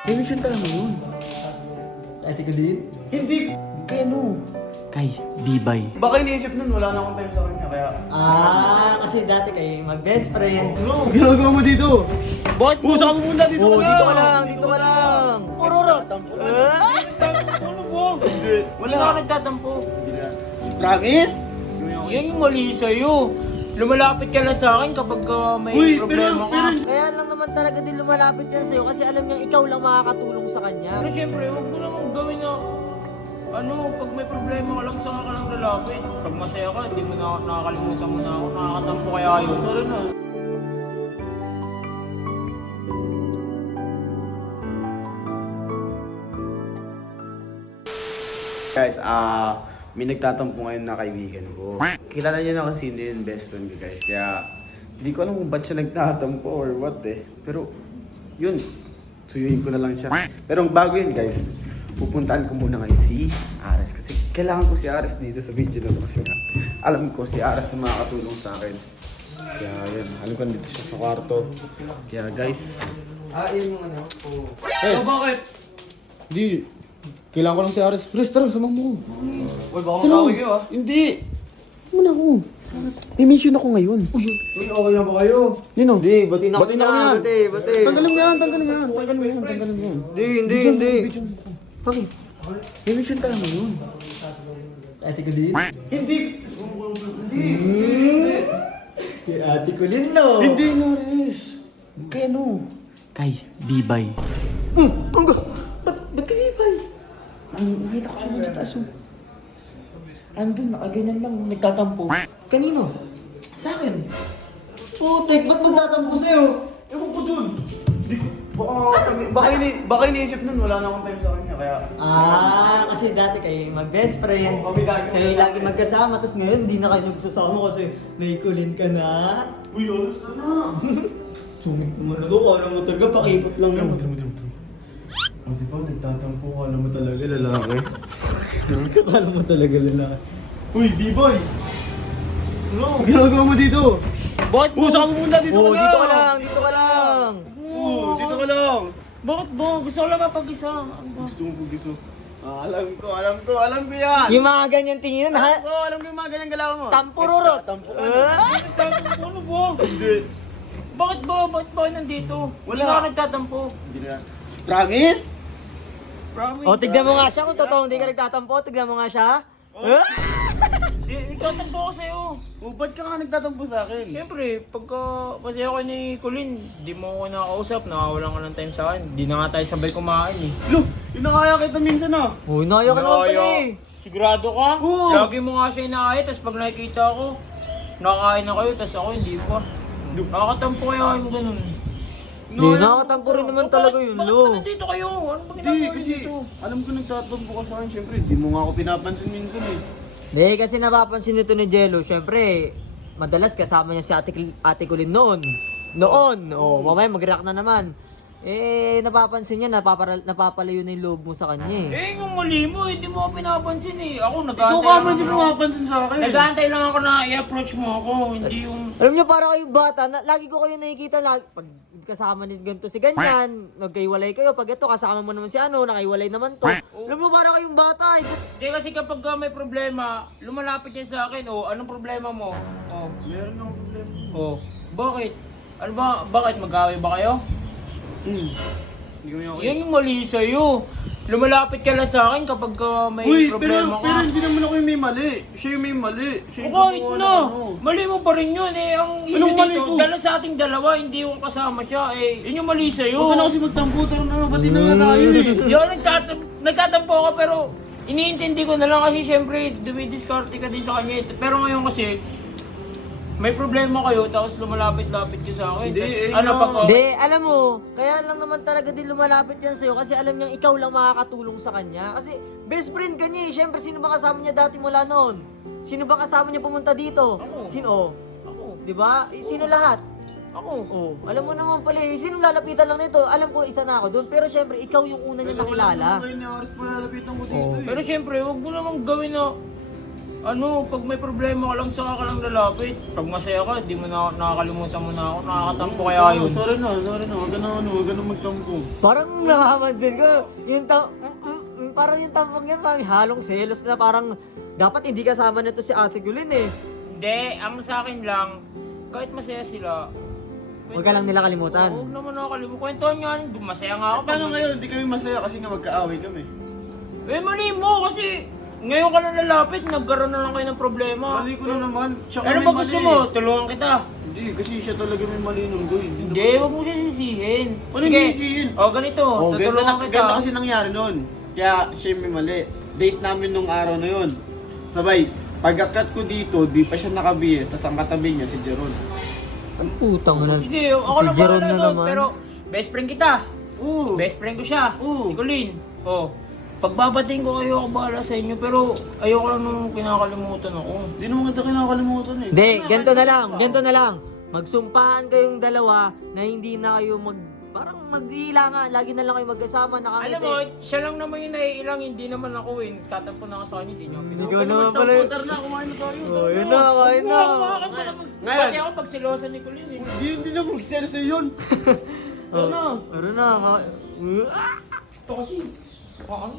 May mission talaga yun. Ate ko din? Hindi. Kay ano? Kay Bibay. Baka iniisip nun, wala na akong time sa kanya, kaya... Kasi dati kayo mag-best friend. Ano? Ginagawa mo dito? Bakit mo? Saan ka pumunta? Dito ka lang! Dito ka lang, dito ka lang. Pururot. Ano mo? Hindi. Wala ka nagtatampo. Hindi na. Promise? Yan yung mali sa'yo. Lumalapit ka lang sa akin kapag may Uy, problema ka. Kaya lang naman talaga din lumalapit yan sa'yo kasi alam niyang ikaw lang makakatulong sa kanya. Pero syempre, huwag mo namang gawin na pag may problema ka lang, saka ka lang lalapit. Pag masaya ka, hindi mo na nakakalimutan mo na ako. Nakakatampo kaya yun. Sorry na. Guys, may nagtatampo ngayon na kaibigan ko. Kilala niya na kasi sino yung best friend ko, guys. Kaya, hindi ko alam kung ba't siya nagtatampo or what eh. Pero, yun. Suyuin ko na lang siya. Pero bago yun, guys, pupuntaan ko muna ngayon si Ares. Kasi kailangan ko si Ares dito sa video na to. Kasi alam ko si Ares na makakatulong sa akin. Kaya yun, alam ko nandito siya sa kwarto. Kaya guys, Yun yung ano. Guys! Bakit? Hindi. Kailangan ko lang si Ares. Pres, tara, sama mo. Uy, baka Tara! makawig kayo Hindi! Muna ako. May mission ako ngayon. Uy, okay na ba kayo? Yun o. Hindi, bati na Bati na kami yan. Bati. Tanggalin mo yan, tanggalin mo yan. Tanggalin mo yan, tanggalin mo yan. Hindi. Video mo. Bakit? May mission talaga yun. Ate ko din? Hindi! Kay ate ko din, no? Hindi nga, Ares. Kaya ano? Kay Bibay. Ba't ka ibay? Nakita ko siya dun sa taas. Andun, nakaganyan lang, nagtatampo. Kanino? Sa akin. Putek, ba't magtatampo sa'yo? Ewan ko dun. Baka iniisip nun, wala na akong time sa kanya, kaya... Kasi dati kayo mag-best friend. Kami lagi Kayo lagi magkasama, tapos ngayon hindi na kayo nagsasama kasi may kulin ka na. Uy, alas na na. Sumik naman na to, kala mo talaga pakipot lang Tara mo, yun. tara mo, tara mo, tara mo. O, di ba, nagtatampo ka, alam mo talaga, lalaki. Kala mo talaga lalaki. Uy, B-boy! Ano? Ginagawa mo dito? Bakit mo? Saan ka pumunta? Dito ka lang! Dito ka lang, dito ka lang. Dito ka lang! Bakit ba? Gusto ko lang mapag-isa. Ano ba? Gusto mo pugiso? Alam ko yan! Yung mga ganyan tingin, Alam ko yung mga ganyang galaw mo. Tampururot. Tampo ka. Nagtatampo ano ba? Hindi. Bakit ba? Bakit ba kayo nandito? Wala. Hindi ka nagtatampo. Hindi na. Promise? Promise. O, tignan mo nga siya kung totoo hindi ka nagtatampo. Tignan mo nga siya. Hindi, nagtatampo ako sa'yo. O, ba't ka nga nagtatampo sa akin? Siyempre, pagka masaya ko ni Colin, di mo ako nakakausap, nakawalan ka ng time sa akin. Di na nga tayo sabay kumain eh. Lo, inakaya kita minsan ah. Uy, naya ka naman pala eh. Sigurado ka? Oo. Lagi mo nga siya inaayat, tapos pag nakikita ko, nakakain na kayo, tapos ako hindi pa. Nakakatampo kaya yung ganun. Hindi, nakakatampo rin naman talaga yun, Bakit lo. ba nandito kayo? Ano ba Hindi, ginagawa kasi dito? alam ko nagtatampo ka sa akin. Siyempre, di mo nga ako pinapansin minsan eh. Hindi, kasi napapansin nito ni Jello, syempre, madalas kasama niya si ate Colin noon. Mamaya mag-react na naman. Napapansin niya, napapalayo na yung loob mo sa kanya eh. Yung mali mo, hindi mo ako pinapansin eh. Ako Ikaw nag-aantay ka lang man di ako. pumapansin sa akin. Nag-aantay lang ako na i-approach mo ako, hindi yung... Alam niyo, para kayong bata, lagi ko kayo nakikita, pag kasama ni ganito si ganyan, nagkaiwalay kayo, pag ito kasama mo naman si ano, nakaiwalay naman to. Alam mo, para kayong bata eh. Hindi kasi kapag may problema, lumalapit yan sa akin, anong problema mo? Meron akong problema. Bakit? Ano ba, bakit mag-away ba kayo? Hindi kami okay. Yan yung mali sa'yo. Lumalapit ka lang sa akin kapag may Uy, problema pero ka. hindi naman ako yung may mali. Siya yung may mali. Siya yung Kahit gumawa na, ng ano. mali mo pa rin yun eh. Ang issue Anong mali dito, ko? dala sa ating dalawa, hindi yung kasama siya eh. Yun yung mali sa'yo. Huwag ka na kasi magtampo. Tara na, bati na nga tayo eh. Di ako nagtatampo ka pero iniintindi ko na lang kasi syempre dumidiskarte ka din sa kanya. Pero ngayon kasi, may problema kayo tapos lumalapit-lapit ka sa akin. Hindi, Tas, eh, pa ko? Hindi, alam mo, kaya lang naman talaga din lumalapit yan sa'yo kasi alam niyang ikaw lang makakatulong sa kanya. Kasi best friend ka niya eh. Siyempre, sino ba kasama niya dati mula noon? Sino ba kasama niya pumunta dito? Ako. Sino? Ako. Di ba? Sino lahat? Ako. Alam mo naman pala eh, sino lalapitan lang nito? Alam ko isa na ako doon, pero syempre ikaw yung una niya nakilala. Ngayon ni Aris pa lalapitan ko dito eh. Pero syempre, wag mo namang gawin na pag may problema ka lang saka ka lang lalapit. Pag masaya ka, di mo na nakakalimutan mo na ako. Nakakatampo kaya yun. Sorry na. Huwag ka na magtampo. Parang nakapansin ko, parang yung tampang yan, mami, halong selos na parang dapat hindi kasama nito si Ate Gulin eh. Hindi, ang sa akin lang, kahit masaya sila, Huwag ka lang nila kalimutan. huwag naman nakakalimutan. Kwentuhan nga, masaya nga ako. Paano ngayon? Hindi kami masaya kasi nga magkaaway kami. Mali mo kasi ngayon ka na lalapit, nagkaroon na lang kayo ng problema. Mali ko na naman. Siya Ano may ba mali. gusto mo? Tulungan kita. Hindi, kasi siya talaga may mali nung doy. Hindi, huwag mo siya sisihin. Ano yung sisihin? Ganito, tutulungan kita. Ganda kasi nangyari nun. Kaya siya may mali. Date namin nung araw na yun. Sabay, pag-akat ko dito, di pa siya nakabihis. Tapos ang katabi niya si Jeron. Ang putang na. Sige, ako Si na Jeron bahala na doon. naman. Pero best friend kita. Oo. Best friend ko siya. Oo. Si Colin. Pagbabating ko kayo, ako bahala sa inyo. Pero ayoko lang nung pinakalimutan ako. Hindi naman kita kinakalimutan eh. Hindi, ganito na lang. Magsumpahan kayong dalawa na hindi na kayo parang mag-iilangan. Lagi na lang kayo mag-asama. Alam mo, siya lang naman yung naiilang, hindi naman ako eh. Tatampo na ako sa kanya, hindi niya ako Ikaw naman pala. Tara na, kumain na tayo. Oh, yun na, kain na. Ngayon. Pati ako pagsilosan ni Colin eh. Hindi na mag-sell sa'yo yun. Ano? Ano na, Ito kasi, ano?